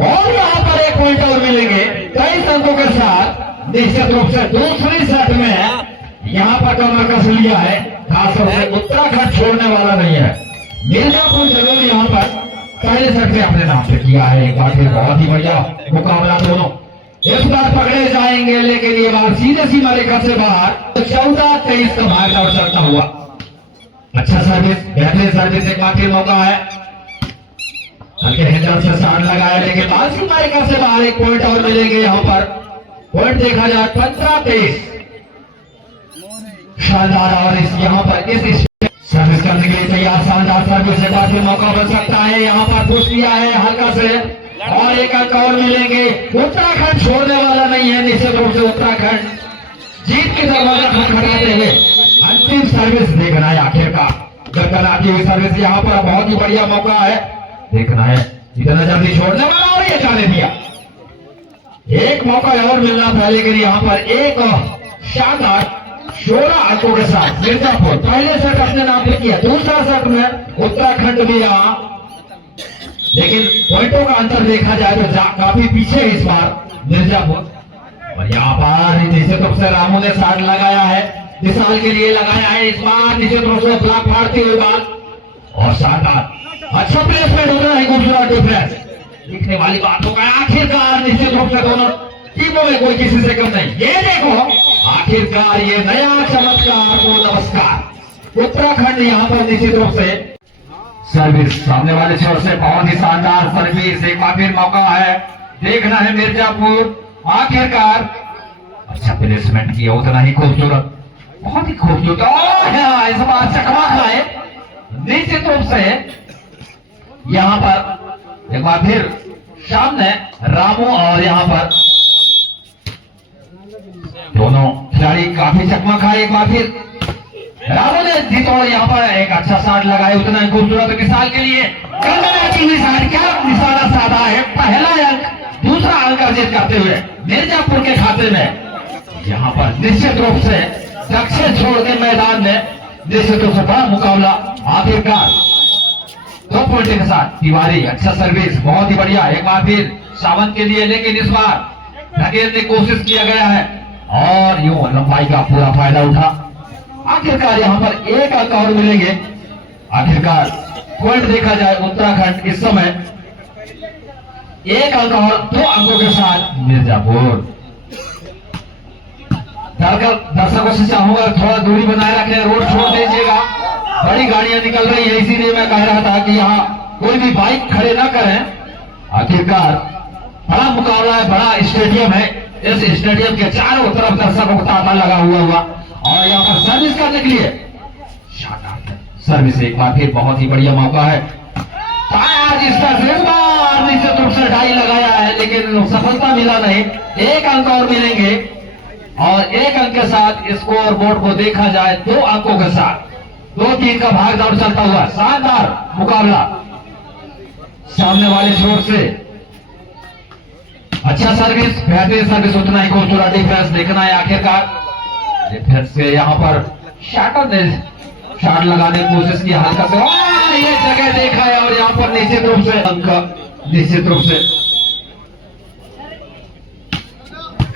और यहाँ पर 1 पॉइंट और मिलेंगे 23 अंकों के साथ निश्चित रूप से दूसरी सेट में यहाँ पर कमर कस लिया है। खासतौर से उत्तराखंड छोड़ने वाला नहीं है, मिर्जापुर जरूर यहाँ पर पहले सेट में अपने नाम से किया है। एक बार फिर बहुत ही बढ़िया मुकाबला दोनों इस बार पकड़े जाएंगे, लेकिन ये बार सीधे सीमा रेखा से बाहर 14-23 का भाग और चलता हुआ। अच्छा सर्विस, बेहतरीन सर्विस, एक बार फिर मौका है, हल्के हैंडल से शान लगाया, लेकिन बाहर सीमा रेखा से बाहर 1 पॉइंट और मिलेंगे। यहाँ पर पॉइंट देखा जाए 15-23 शानदार, और इस यहाँ पर इस सर्विस करने के लिए तैयार, शानदार सर्विस, एक बार फिर मौका बन सकता है। यहाँ पर पुश किया है हल्का से, और 1 अंक और मिलेंगे। उत्तराखंड छोड़ने वाला नहीं है, निश्चित रूप से उत्तराखंड जीत के दरवाजा खटखटाते हुए अंतिम सर्विस देखना है आखिरकार, गड़गड़ाती हुई सर्विस। यहाँ पर बहुत ही बढ़िया मौका है, देखना है इतना जल्दी छोड़ने वाला, और ये जाने दिया। एक मौका और मिलना था, लेकिन यहाँ पर एक शानदार 16 अंकों के साथ मिर्जापुर पहले सेट अपने नाम पे किया, दूसरा सेट में उत्तराखंड भी यहाँ, लेकिन पॉइंटों का अंतर देखा जाए तो काफी पीछे इस बार मिर्जापुर। और यहाँ पर निश्चित रूप से रामू ने साथ लगाया है, विशाल के लिए लगाया है, इस बार निश्चित रूप से ब्लॉक मारती हुई बाल, और शानदार अच्छा प्लेसमेंट होना है, खूबसूरत डिफेंस। दिखने वाली बात होगा आखिरकार निश्चित रूप से दोनों टीमों में कोई किसी से कम नहीं। ये देखो आखिरकार ये नया चमत्कार को नमस्कार। उत्तराखंड यहाँ पर निश्चित रूप से सर्विस सामने वाले छोर से बहुत ही शानदार सर्विस, एक बार फिर मौका है, देखना है मिर्जापुर आखिरकार अच्छा प्लेसमेंट किया, उतना ही खूबसूरत, बहुत ही खूबसूरत, और इस बार चकमा खाए निश्चित रूप से। यहाँ पर एक बार फिर सामने रामू, और यहाँ पर दोनों खिलाड़ी काफी चकमा खाए। एक बार फिर रामू ने जीतोड़ यहाँ पर एक अच्छा शॉट लगाया, उतना ही खूबसूरत मिसाल के लिए शॉट, क्या निशाना साधा है। पहला अंक, दूसरा अंक अर्जित करते हुए मिर्जापुर के खाते में। यहाँ पर निश्चित रूप से दक्षिण छोड़ के मैदान में निश्चित रूप से बड़ा मुकाबला। आखिरकार 2 पॉइंट के साथ तिवारी, अच्छा सर्विस, बहुत ही बढ़िया। एक बार फिर सावंत के लिए, लेकिन इस बार धकेलने की कोशिश किया गया है और यूं लंबाई का पूरा फायदा उठा। आखिरकार यहाँ पर एक अंक और मिलेंगे। आखिरकार पॉइंट देखा जाए उत्तराखंड इस समय 1 अंक और 2 अंकों के साथ मिर्जापुर। दर्शकों से चाहूंगा थोड़ा दूरी बनाए रखें, रोड छोड़ दीजिएगा, बड़ी गाड़ियां निकल रही है, इसीलिए मैं कह रहा था कि यहाँ कोई भी बाइक खड़े ना करें। आखिरकार बड़ा मुकाबला है, बड़ा स्टेडियम है, इस स्टेडियम के चारों तरफ दर्शकों का तांता लगा हुआ और यहाँ पर सर्विस करने के लिए सर्विस एक बार फिर बहुत ही बढ़िया मौका है। निश्चित रूप से डाई लगाया है, लेकिन सफलता मिला नहीं। 1 अंक और मिलेंगे और 1 अंक के साथ स्कोर बोर्ड को देखा जाए 2 अंकों के साथ 2-3 का भाग दौड़ चलता हुआ शानदार मुकाबला। सामने वाले छोर से अच्छा सर्विस, बेहतरीन सर्विस, उतना ही खूबसूरत डिफेंस देखना है। आखिरकार डिफेंस से यहाँ पर शॉटर ने शॉट लगाने की कोशिश की, हल्का से ये जगह देखा है और यहाँ पर निश्चित रूप से अंक, निश्चित रूप से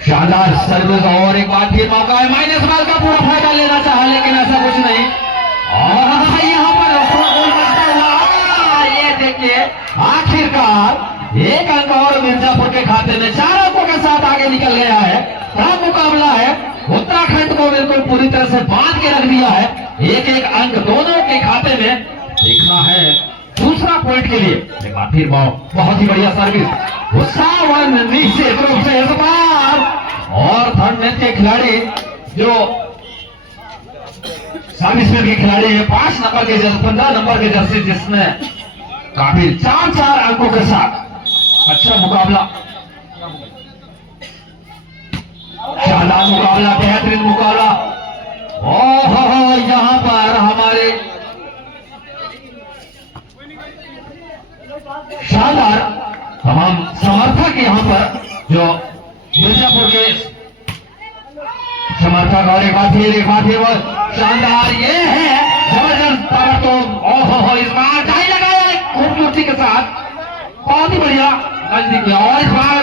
शानदार सर्विस और एक बार फिर मौका है। माइनस बॉल का पूरा फायदा लेना चाहा, लेकिन ऐसा कुछ नहीं। और यहाँ पर ये देखिए आखिरकार 1 अंक और मिर्जापुर के खाते में, 4 अंकों के साथ आगे निकल गया है। बड़ा मुकाबला है, उत्तराखंड को बिल्कुल पूरी तरह से बांध के रख दिया है। 1-1 अंक दोनों के खाते में देखना है दूसरा पॉइंट के लिए। एक बार फिर बहुत ही बढ़िया सर्विस, सावन निश्चित रूप से इस बार और थर्ड मैच के खिलाड़ी जो सर्विसमैन के खिलाड़ी है 5 नंबर के 15 नंबर के जर्सी, जिसने काफी 4-4 अंकों के साथ अच्छा मुकाबला, शानदार मुकाबला, बेहतरीन मुकाबला। ओहो यहाँ पर हमारे शानदार तमाम समर्थक यहाँ पर जो मिर्जापुर के समर्थक, और एक बार फिर वो शानदार ये है जबरदस्त तो ओहो इस बार टाई लगाया खूबसूरती के साथ, बहुत ही बढ़िया नजदीक। और इस बार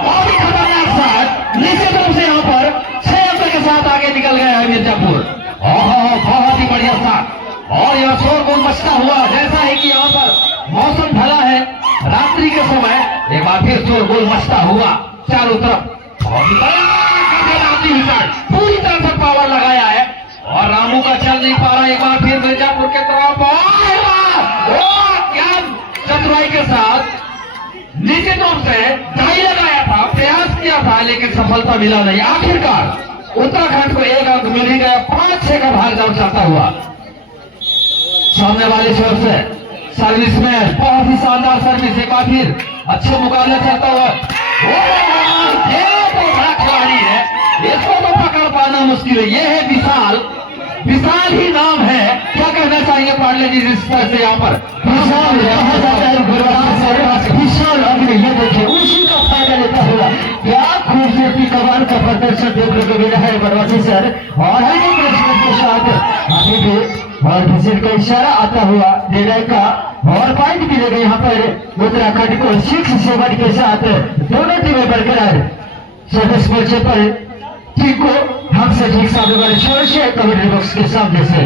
बहुत ही खतरनाक साथ, निश्चित रूप से यहाँ पर 6 अंक के साथ आगे निकल गया है मिर्जापुर। ओहो बहुत ही बढ़िया साथ और यह शोरगुल मचता हुआ, जैसा है कि यहाँ पर मौसम ढला है रात्रि के समय, एक बार फिर शोरगुल मचता हुआ चारों तरफ। बहुत ही पूरी तरह से पावर लगाया है और रामू का चल नहीं पा रहा। एक बार फिर मिर्जापुर के तरफ क्या चतुराई के साथ निश्चित रूप से डाई लगाया था, प्रयास किया था, लेकिन सफलता मिला नहीं। आखिरकार उत्तराखंड को 1 अंक मिल ही गया, 5-6 का भाग दौड़ चलता हुआ। सामने वाले छोर से सर्विस में बहुत ही शानदार सर्विस, एक बार फिर अच्छे मुकाबले चलता हुआ। ये तो बड़ा खिलाड़ी है, इसको तो पकड़ पाना मुश्किल है। ये है विशाल, विशाल ही नाम है। क्या कहना चाहिए पांडे जी जिस तरह से यहाँ पर विशाल ये देखिए उसी का फायदा लेता हुआ क्या खूबसूरती कमाल का प्रदर्शन देखने को मिला है बरवासी सर, और के साथ अभी भी और किसी का इशारा आता हुआ निर्णय का, और पॉइंट मिलेगा यहाँ पर उत्तराखंड को 6-7 के साथ दोनों टीमें बरकरार सर्विस मोर्चे पर टीम को हमसे ठीक सामने वाले छोर से कमेंट्री बॉक्स के सामने से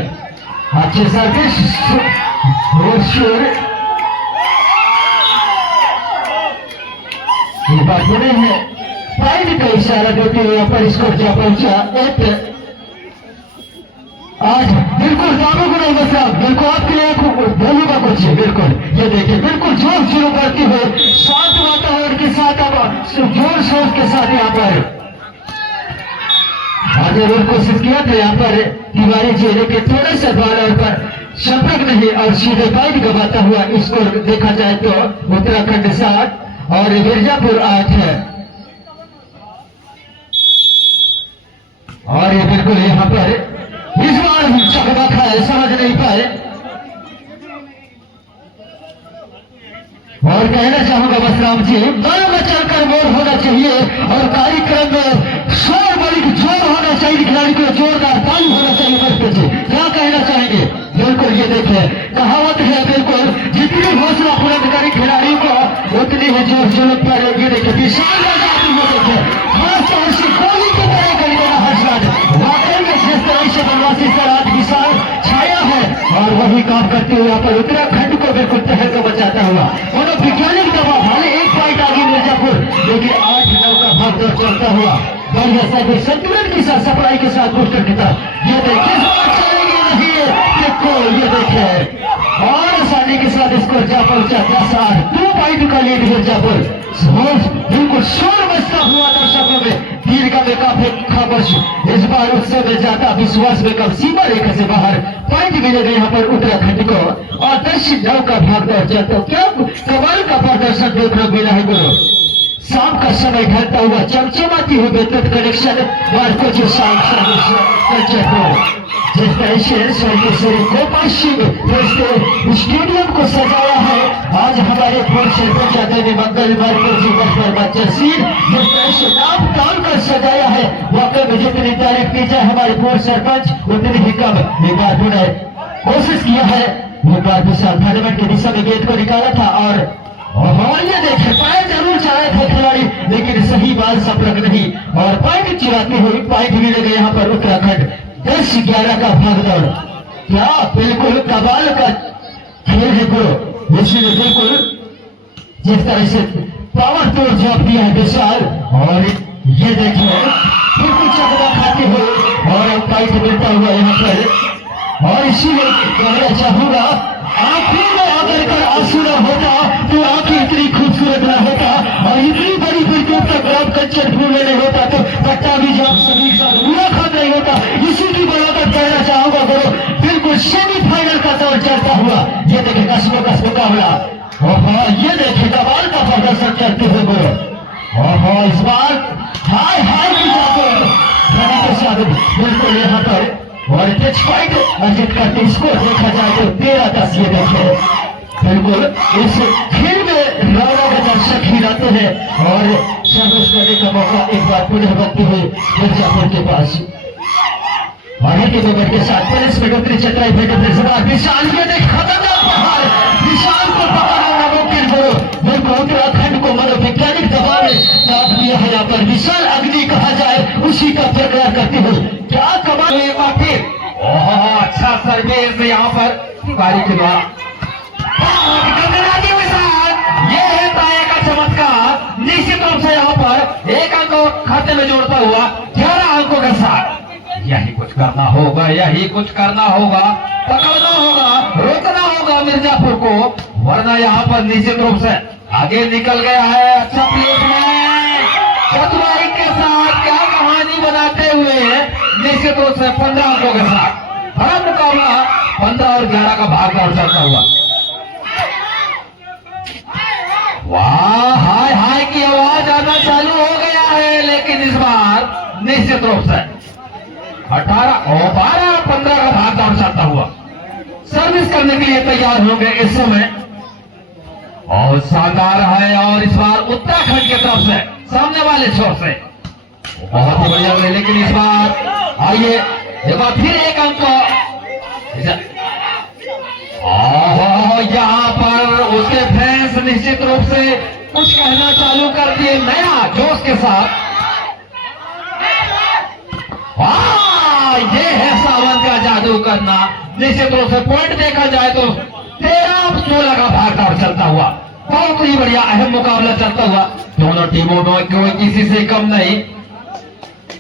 अच्छे सर्विस ये बात बोले हैं पॉइंट का इशारा देते हुए यहाँ पर स्कोर जा पहुंचा 8। आज बिल्कुल दानों को नहीं बचा, बिल्कुल आपके लिए बोलूँ का कुछ है। बिल्कुल ये देखिए बिल्कुल जोर शुरू करती हुए शांत वातावरण के साथ, अब जोर शोर के साथ यहाँ पर आज जरूर कोशिश किया था यहाँ पर तिवारी जी, लेकिन थोड़े से बॉलर पर संपर्क नहीं और सीधे पॉइंट गवाता हुआ स्कोर देखा जाए तो उत्तराखंड 7 और मिर्जापुर 8 है। और खिलाड़ी बिल्कुल यहाँ पर इस बार चकमा खाए, समझ नहीं पाए। और कहना चाहूंगा बस राम जी, दोनों में चलकर मोड़ होना चाहिए और कार्यक्रम में शोर बड़ी जोर होना चाहिए, खिलाड़ी को जोरदार ताली होना चाहिए। बस जी क्या कहना चाहेंगे? बिल्कुल ये देखिए कहावत है, बिल्कुल जितनी हौसला बुलंद करे खिलाड़ी को उतनी ही जोर जुलूम पर। ये देखिए विशाल आजादी में देखिए खासतौर से कोहली की तरह कर देना हर्षराज, वाकई में जिस तरह से बनवासी सराज विशाल छाया है और वही काम करते हुए यहाँ पर उत्तराखंड को बिल्कुल तहलका बचाता हुआ वैज्ञानिक दबाव हाल एक पॉइंट आगे मिर्जापुर, लेकिन 8-9 का भागदौड़ चलता हुआ बढ़िया सा संतुलन के साथ सप्लाई के साथ बूस्टर की तरफ। ये देखिए चलेगी नहीं देखो, ये देखिए और आसानी के साथ स्कोर जा पहुंचा 10-8, 2 पॉइंट का लीड मिर्जापुर। बिल्कुल शोर मचता हुआ दर्शकों में, दीर्घा में काफी खामोश, इस बार उत्सव में ज्यादा विश्वास में कम, सीमा रेखा से बाहर पॉइंट मिलेगा यहाँ पर उत्तराखंड को और 10-9 का भागदौड़ चलता। क्या कमाल का प्रदर्शन देखने को मिला है गुरु। शाम का समय ढलता हुआ चमचमाती हुई विद्युत कनेक्शन को जो शाम जिस तरह से स्वर्गीय गोपाल सिंह स्टेडियम को सजाया है आज हमारे पूर्व सरपंच आदरणीय मंगलवार को जी सीन जिस तरह से नाम डाल कर सजाया है, वाकई में जितनी तारीफ की जाए हमारे पूर्व सरपंच उतनी ही कम। एक बार उन्होंने कोशिश किया है, एक बार विशाल टूर्नामेंट की दिशा में गेंद को निकाला था और ये देखे पॉइंट जरूर चाहे थे खिलाड़ी, लेकिन सही बात संपर्क नहीं और पॉइंट चुराते हुए पॉइंट मिलेगा यहाँ पर उत्तराखंड 10-11 का भागदौड़। क्या बिल्कुल कमाल का खेल है गुरु, इसलिए बिल्कुल जिस तरह से पावर तोड़ जवाब दिया है विशाल और ये देखिए बिल्कुल चकमा खाते हुए और पॉइंट मिलता हुआ यहाँ पर। और इसीलिए कहना चाहूंगा आंखों में अगर आंसू न होता तो आंखें इतनी खूबसूरत न होता और इतनी बड़ी विकेट का ग्राम कंचन फूल नहीं होता तो पट्टा भी जब सभी पूरा खत्म नहीं होता। इसी की बराबर कहना चाहूंगा गुरु, बिल्कुल सेमीफाइनल का दौर चलता हुआ ये देखे कस्मों का मुकाबला। ये देखे कमाल का प्रदर्शन करते हुए गुरु, इस बार हाय हाय की जाकर बिल्कुल यहाँ पर और कैच पॉइंट अर्जित करते इसको देखा जाए तो 13-10। ये देखे बिल्कुल इस खेल में रौनक दर्शक ही रहते हैं और सर्विस करने का मौका एक बार पुनः बनते हुए मिर्जापुर के पास आगे के मोमेंट के साथ पुलिस में डॉक्टरी चतराई भेटे विशाल ये देख खतरनाक प्रहार, विशाल को पकड़ना मुमकिन करो। बिल्कुल उत्तराखंड को मनोवैज्ञानिक दबाव में दाब दिया है यहाँ पर, विशाल अग्नि कहा जाए उसी का प्रकार करते हुए क्या कमाल। एक बार फिर अच्छा सर्विस यहाँ पर बारी के द्वारा ये है ताया का चमत्कार। निश्चित रूप से यहाँ पर एक अंक खाते में जोड़ता हुआ 11 अंकों के साथ यही कुछ करना होगा, यही कुछ करना होगा, पकड़ना होगा, रोकना होगा मिर्जापुर को, वरना यहाँ पर निश्चित रूप से आगे निकल गया है। अच्छा प्लेट में चतुराई के साथ क्या कहानी बनाते हुए निश्चित रूप से 15 अंकों के साथ बड़ा मुकाबला 15 और 11 का भागदौड़ चलता हुआ। वाह हाय हाय की आवाज आना चालू हो गया है, लेकिन इस बार निश्चित रूप से 18 और 12-15 का भागदौड़ चलता हुआ सर्विस करने के लिए तैयार होंगे इस समय और शानदार है। और इस बार उत्तराखंड की तरफ से सामने वाले छोर से बहुत ही बढ़िया है, लेकिन इस बार आइए एक बार फिर एक अंक यहाँ पर उसके फैंस निश्चित रूप से कुछ कहना चालू कर दिए नया जोश के साथ। ये है सावन का जादू करना। निश्चित रूप से पॉइंट देखा जाए तो 13-16 का भागदौड़ चलता हुआ बहुत ही बढ़िया अहम मुकाबला चलता हुआ, दोनों टीमों में कोई किसी से कम नहीं,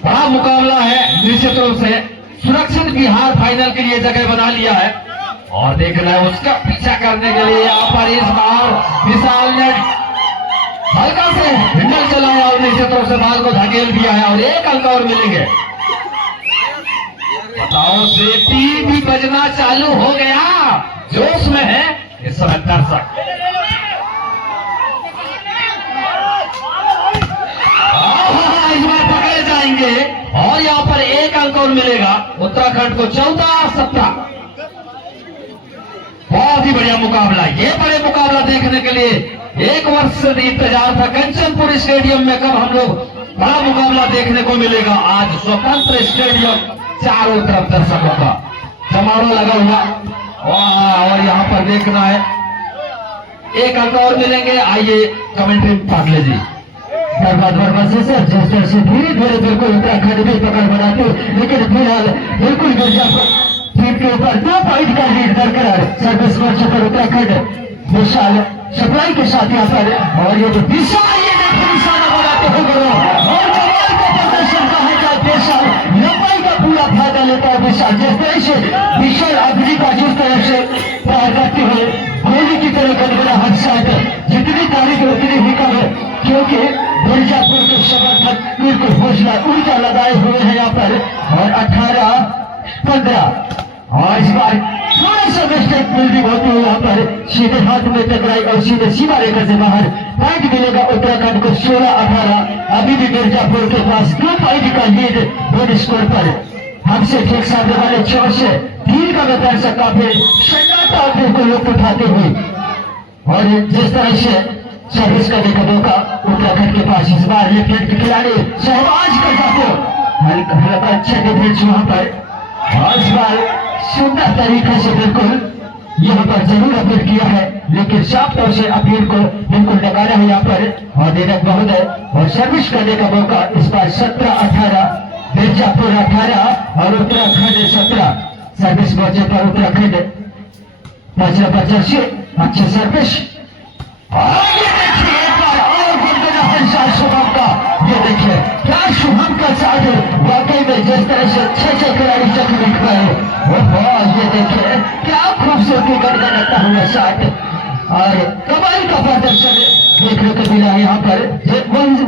बड़ा मुकाबला है। निश्चित रूप से सुरक्षित बिहार फाइनल के लिए जगह बना लिया है और देखना है उसका पीछा करने के लिए यहाँ पर इस बार विशाल ने हल्का से हैंडल चलाया और निश्चित रूप से बाल को धकेल दिया है और एक अंक और मिलेंगे। बताओ सेफ्टी भी बजना चालू हो गया, जोश में है इस समय दर्शक। इस बार पकड़े जाएंगे और यहाँ पर एक अंक और मिलेगा उत्तराखंड को 14-17। बहुत ही बढ़िया मुकाबला। ये बड़े मुकाबला देखने के लिए 1 वर्ष से इंतजार था। कंचनपुर स्टेडियम में कब हम लोग बड़ा मुकाबला देखने को मिलेगा। आज स्वतंत्र स्टेडियम, चारों तरफ दर्शकों का जमावड़ा लगा हुआ और यहाँ पर देखना है। एक अंक और मिलेंगे। आइए कमेंट्री पाटले जी। बर्बाद से सर जिस तरह से धीरे धीरे बिल्कुल उत्तराखंड भी पकड़ बनाते, लेकिन फिलहाल बिल्कुल मिर्जापुर टीम के ऊपर 2 पॉइंट का लीड बरकरार। सर्विस मोर्चे पर उत्तराखंड विशाल सप्लाई के साथ यहाँ पर, और ये जो विशाल ये देखिए निशाना बनाते हो गए और कमाल का प्रदर्शन कहा जाए। विशाल लंबाई का पूरा फायदा लेता है। विशाल जिस तरह से विशाल अग्नि का जिस तरह से प्रहार करते हुए गोली की तरह गड़बड़ा हादसा, जितनी तारीख उतनी ही कम है, क्योंकि मिर्जापुर के समर्थक बिल्कुल हौसला ऊर्जा लगाए हुए हैं यहाँ पर। और 18-15 और इस बार थोड़ा सा मिस्टेक बिल्डिंग होती है यहाँ पर, सीधे हाथ में टकराई और सीधे सीमा रेखा से बाहर। पॉइंट मिलेगा उत्तराखंड को 16-18। अभी भी मिर्जापुर के पास 2 पॉइंट का लीड बोर्ड स्कोर पर। हमसे ठीक सामने वाले 6 से 3 का बेहतर से काफी सन्नाटा को लुत्फ उठाते हुए, और जिस तरह से सर्विस करने का मौका उत्तराखंड के पास इस बार लेफ्ट हैंड के खिलाड़ी शहबाज कर जाते हो हल्का अच्छा डिफेंस वहां पर। और इस बार सुंदर तरीके से बिल्कुल यहाँ पर जरूर अपील किया है, लेकिन साफ तौर से अपील को बिल्कुल नकारा है यहाँ पर और देनक बहुत है। और सर्विस करने का मौका इस बार 17-18, मिर्जापुर 18 और उत्तराखंड 17। सर्विस मोर्चे पर उत्तराखंड 5 से अच्छे सर्विस। और ये देखिए एक बार और गुनगुना शुभम का, ये देखिए क्या शुभम का साथ वाकई में जिस तरह से 6 खिलाड़ी चक्र लिख पाए। ये देखिए क्या खूबसूरती गड़गड़ाता हुआ साथ और कमाल का प्रदर्शन देखने को मिला है यहाँ पर।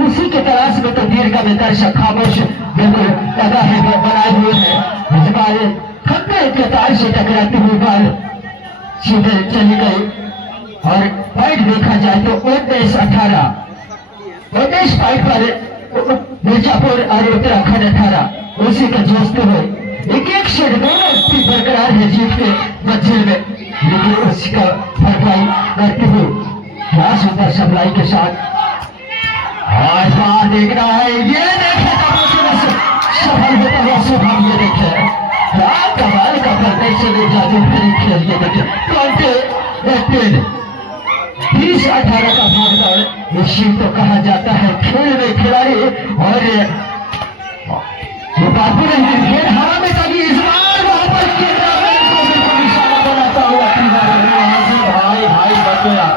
उसी के तलाश में तो दीर का बेहतर खामोश बिल्कुल लगा है बनाए हुए हैं। इस बार खतरे के तार से टकराती हुई बाल सीधे चली गई। और पॉइंट देखा जाए तो 19-18 पॉइंट पर मिर्जापुर और उत्तराखंड 18 उसी का जोशते हुए एक से दोनों बरकरार है जीत के मंजिल में, लेकिन उसका भरपाई करते हुए क्या सुंदर सप्लाई के साथ आज बाहर देख रहा है। ये देखे सफल होता हुआ शुभम, ये देखे क्या कमाल का प्रदर्शन जादू खेल। ये देखे 20-18 का भागदौड़ इसी तो कहा जाता है खेल में खिलाड़ी। और बापू नहीं खेल हवा में कभी इस बार वहां पर कैमरामैन को बिल्कुल निशाना बनाता हुआ भाई बचो यार,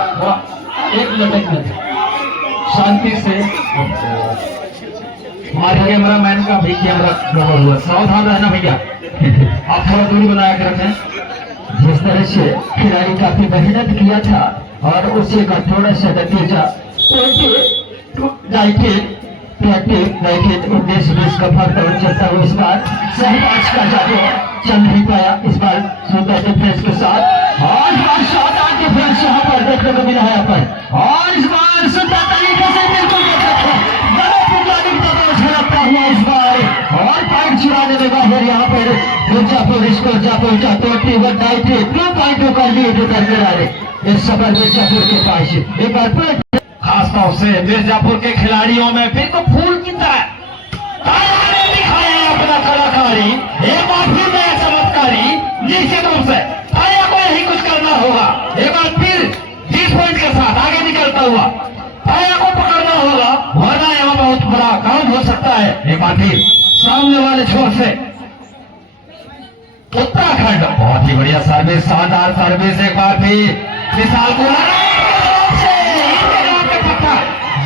एक मिनट शांति से। हमारे कैमरामैन का भी कैमरा गड़बड़ हुआ, सावधान रहना भैया, आप थोड़ा दूरी बनाया कर रखें। जिस तरह से खिलाड़ी काफी मेहनत किया था और उसी का थोड़ा सा नतीजा 19-20 का फर्क चलता हुआ इस बार सहबाज का जादू चल नहीं पाया। इस बार सुंदर डिफेंस के साथ और इस बार शानदार डिफेंस यहाँ पर देखने को मिला है यहाँ पर। और इस बार सुंदर तरीके से बिल्कुल झलकता हुआ इस बार और पॉइंट चुराने में बाहर यहाँ पर मिर्जापुर स्कोर जा पहुंचा 21-19। 2 पॉइंटों का लीड बरकरार इस सफर मिर्जापुर के पास। एक बार फिर खास तौर से मिर्जापुर के खिलाड़ियों में बिल्कुल फूल की तरह दिखाया अपना कलाकारी। एक बार फिर नया चमत्कारी निश्चित रूप से ताया को यही कुछ करना होगा। एक बार फिर 20 पॉइंट के साथ आगे निकलता हुआ ताया को पकड़ना होगा, वरना यहाँ बहुत बड़ा काम हो सकता है। एक बार फिर सामने वाले छोर से उत्तराखंड बहुत ही बढ़िया सर्विस, शानदार सर्विस। एक बार फिर विशाल को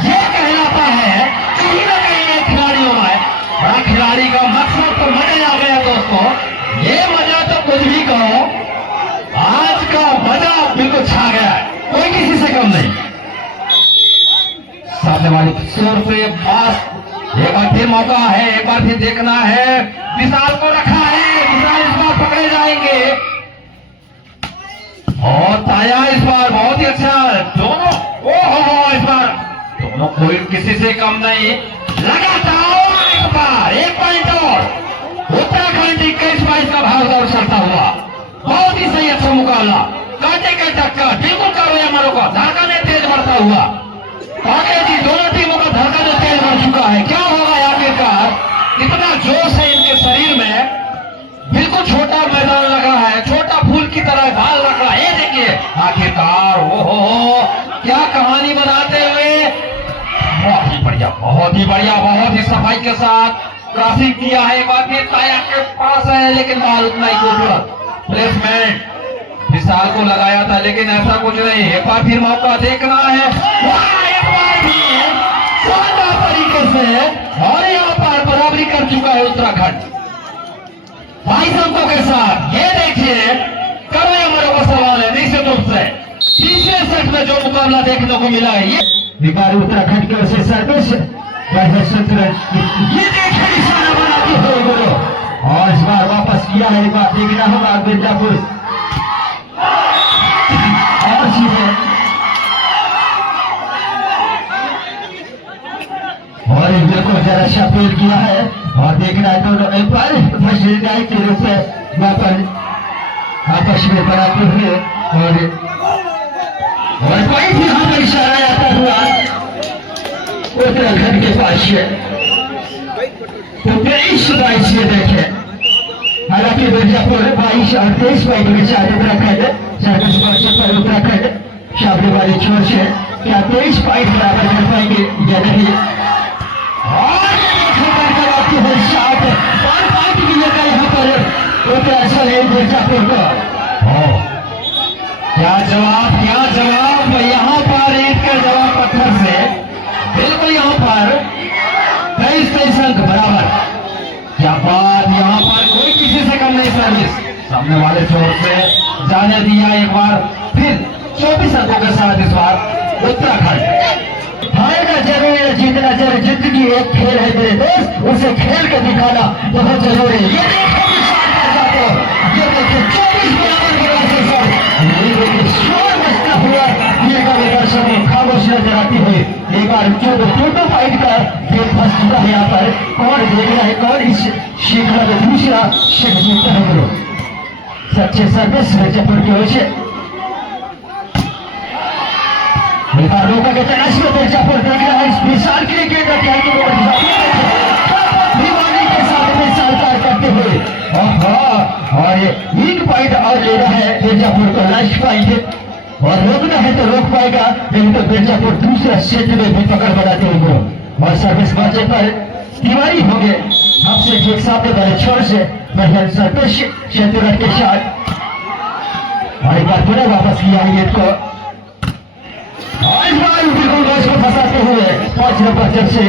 ये कहलाता है कहीं ना कहीं खिलाड़ियों में बड़ा खिलाड़ी का मकसद तो मजा आ गया दोस्तों। ये मजा तो कुछ भी कहो, आज का मजा बिल्कुल छा गया है, कोई किसी से कम नहीं। सामने वाले शोर से पास एक बार फिर मौका है, एक बार फिर देखना है। विशाल को रखा है, विशाल इस बार पकड़े जाएंगे और ताया इस बार बहुत ही अच्छा दोनों। ओहो इस बार दोनों कोई किसी से कम नहीं। लगातार एक बार 1 पॉइंट और उत्तराखंड पॉइंट 21-22 का भाग दौड़ चलता हुआ, बहुत ही सही अच्छा मुकाबला, कांटे का टक्कर, बिल्कुल कारोया मारो का धड़कन तेज बढ़ता हुआ। आगे जी दोनों टीमों का धड़कन तेज बढ़ चुका है। क्या होगा आखिरकार, इतना जोश है इनके शरीर में, बिल्कुल छोटा मैदान लगा है, छोटा फूल की तरह बाल लग रहा है। ये देखिए आखिरकार ओहो क्या कहानी बनाते हुए, बहुत ही बढ़िया, बहुत ही बढ़िया, बहुत ही सफाई के साथ क्रॉसिंग किया है। बाकी टायर के पास है लेकिन बाल उतना ही खूबसूरत प्लेसमेंट, विशाल को लगाया था लेकिन ऐसा कुछ नहीं। एक बार फिर मौका देखना है, एक बार भी शानदार तरीके से, और यहाँ पर बराबरी कर चुका है उत्तराखंड 22 अंकों के साथ। ये देखिए करोया मारो का सवाल है निश्चित रूप से तीसरे सेट में जो मुकाबला देखने को मिला है। ये बिहार उत्तराखंड की ओर से सर्विस, ये देखिए निशाना बनाते हुए बोलो, और इस बार वापस किया है। एक बार देखना होगा मिर्जापुर और चीजें, और एक बिल्कुल जरा सफेद किया है, और देखना है दोनों एक बार फर्स्ट के रूप में वहां पर आपस में बनाते हुए, और कोई भी यहाँ पर इशारा आता हुआ उत्तराखंड के पास है। तो 23-22 ये देखे, हालांकि मिर्जापुर 22 और 23 पॉइंट के साथ उत्तराखंड सर्विस पर उत्तराखंड शाबरी वाली छोर से क्या 23 पॉइंट बराबर कर पाएंगे या नहीं। और शॉट और पॉइंट मिलेगा यहाँ पर उत्तराखंड मिर्जापुर को। क्या जवाब, क्या जवाब, यहाँ पर ईट के जवाब पत्थर से बिल्कुल यहाँ पर 23-23 अंक बराबर। क्या बात, यहाँ पर कोई किसी से कम नहीं सर्विस, सामने वाले छोर से जाने दिया एक बार फिर 24 अंकों के साथ इस बार उत्तराखंड। हारना जरूरी है, जीतना जरूरी, जिंदगी एक खेल है मेरे दोस्त, उसे खेल के दिखाना बहुत जरूरी है। ये देखो ये देखिए 24 बराबर शोर बचता हुआ ये दर्शक खामोश नजर आती हुई। एक बार टोटो फाइट का गेम फंस चुका है यहाँ पर, कौन देखना है कौन इस श्रृंखला में दूसरा शेख जीतता है। बोलो सच्चे सर्विस मिर्जापुर की ओर से लोगों के तलाश में मिर्जापुर देख रहा है इस विशाल के लिए के साथ मिसाल पार करते हुए, और एक पॉइंट और ले रहा है मिर्जापुर को लास्ट पॉइंट, और रोकना है तो रोक पाएगा, लेकिन तो मिर्जापुर दूसरा क्षेत्र में भी पकड़ बनाते हुए, और सर्विस मौके पर तिवारी हो गए हमसे ठीक सामने वाले छोर से महिला सर्विस क्षेत्र के साथ, और एक बार पुनः वापस किया है गेट को, और इस बार बिल्कुल मैच को फंसाते हुए 5 नंबर जब से